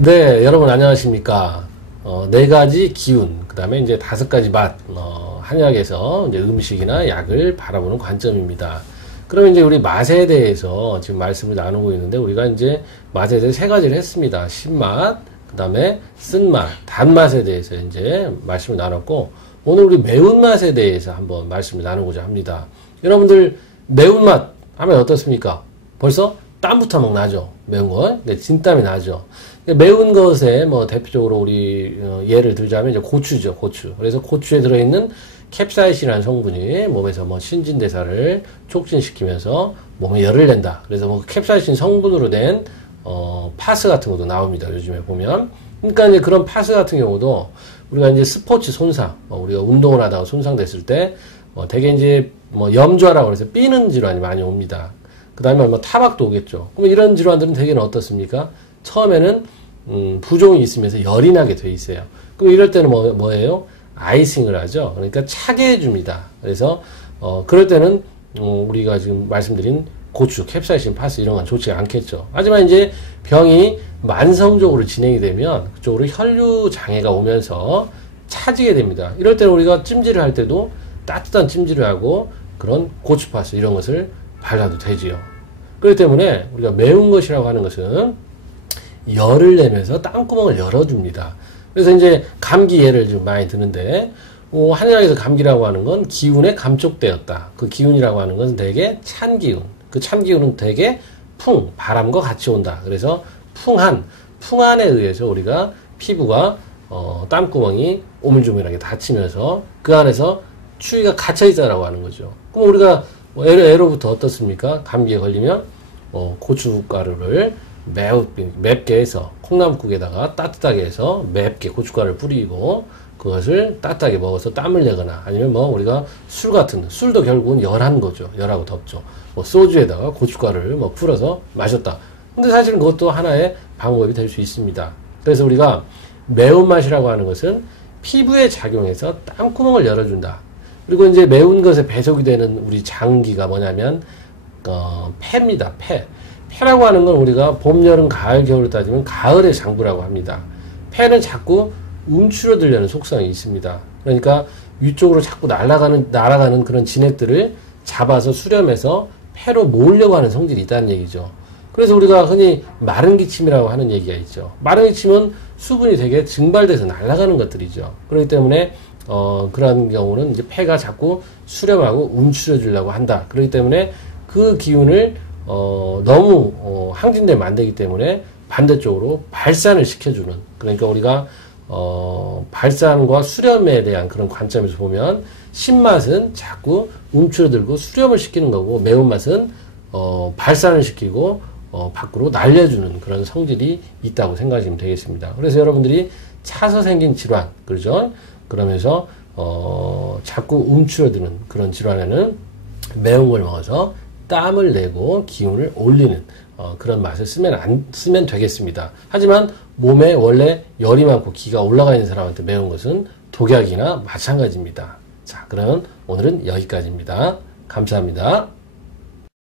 네, 여러분 안녕하십니까. 어, 네 가지 기운, 그 다음에 이제 다섯 가지 맛, 어, 한약에서 이제 음식이나 약을 바라보는 관점입니다. 그러면 이제 우리 맛에 대해서 지금 말씀을 나누고 있는데 우리가 이제 맛에 대해서 세 가지를 했습니다. 신맛, 그 다음에 쓴맛, 단맛에 대해서 이제 말씀을 나눴고 오늘 우리 매운맛에 대해서 한번 말씀을 나누고자 합니다. 여러분들 매운맛 하면 어떻습니까? 벌써 땀부터 막 나죠. 매운 거. 네, 진땀이 나죠. 매운 것에 뭐 대표적으로 우리 어, 예를 들자면 이제 고추죠. 고추. 그래서 고추에 들어있는 캡사이신이라는 성분이 몸에서 뭐 신진대사를 촉진시키면서 몸에 열을 낸다. 그래서 뭐 캡사이신 성분으로 된 어, 파스 같은 것도 나옵니다. 요즘에 보면. 그러니까 이제 그런 파스 같은 경우도 우리가 이제 스포츠 손상, 뭐 우리가 운동을 하다가 손상됐을 때, 뭐 되게 이제 뭐 염좌라고 해서 삐는 질환이 많이 옵니다. 그 다음에 뭐 타박도 오겠죠. 그럼 이런 질환들은 대개는 어떻습니까? 처음에는 음, 부종이 있으면서 열이 나게 돼 있어요. 그럼 이럴 때는 뭐, 뭐예요? 아이싱을 하죠. 그러니까 차게 해줍니다. 그래서 어, 그럴 때는 어, 우리가 지금 말씀드린 고추, 캡사이신, 파스 이런 건 좋지 않겠죠. 하지만 이제 병이 만성적으로 진행이 되면 그쪽으로 혈류 장애가 오면서 차지게 됩니다. 이럴 때는 우리가 찜질을 할 때도 따뜻한 찜질을 하고 그런 고추, 파스 이런 것을 발라도 되지요. 그렇기 때문에 우리가 매운 것이라고 하는 것은 열을 내면서 땅구멍을 열어줍니다. 그래서 이제 감기 예를 좀 많이 드는데 어, 한의학에서 감기라고 하는 건 기운에 감촉되었다. 그 기운이라고 하는 것은 대개 찬 기운. 그 찬 기운은 대개 풍, 바람과 같이 온다. 그래서 풍한, 풍한에 의해서 우리가 피부가 어, 땀구멍이 오물조물하게 닫히면서 그 안에서 추위가 갇혀 있다라고 하는 거죠. 그럼 우리가 뭐 애로, 애로부터 어떻습니까? 감기에 걸리면 어, 고춧가루를 매우 맵게 해서 콩나물국에다가 따뜻하게 해서 맵게 고춧가루를 뿌리고 그것을 따뜻하게 먹어서 땀을 내거나 아니면 뭐 우리가 술 같은 술도 결국은 열한 거죠. 열하고 덥죠. 뭐 소주에다가 고춧가루를 뭐 풀어서 마셨다. 근데 사실은 그것도 하나의 방법이 될 수 있습니다. 그래서 우리가 매운맛이라고 하는 것은 피부에 작용해서 땀구멍을 열어준다. 그리고 이제 매운 것에 배속이 되는 우리 장기가 뭐냐면 어, 폐입니다. 폐. 폐라고 하는 건 우리가 봄, 여름, 가을, 겨울을 따지면 가을의 장부라고 합니다. 폐는 자꾸 움츠러들려는 속성이 있습니다. 그러니까 위쪽으로 자꾸 날아가는, 날아가는 그런 진액들을 잡아서 수렴해서 폐로 모으려고 하는 성질이 있다는 얘기죠. 그래서 우리가 흔히 마른 기침이라고 하는 얘기가 있죠. 마른 기침은 수분이 되게 증발돼서 날아가는 것들이죠. 그렇기 때문에 어, 그런 경우는 이제 폐가 자꾸 수렴하고 움츠려 주려고 한다. 그렇기 때문에 그 기운을 어, 너무 어, 항진되면 안 되기 때문에 반대쪽으로 발산을 시켜주는 그러니까 우리가 어, 발산과 수렴에 대한 그런 관점에서 보면 신맛은 자꾸 움츠러들고 수렴을 시키는 거고 매운맛은 어, 발산을 시키고 어, 밖으로 날려주는 그런 성질이 있다고 생각하시면 되겠습니다. 그래서 여러분들이 차서 생긴 질환, 그러죠? 그러면서, 어, 자꾸 움츠러드는 그런 질환에는 매운 걸 먹어서 땀을 내고 기운을 올리는 어, 그런 맛을 쓰면 안 쓰면 되겠습니다. 하지만 몸에 원래 열이 많고 기가 올라가 있는 사람한테 매운 것은 독약이나 마찬가지입니다. 자, 그러면 오늘은 여기까지입니다. 감사합니다.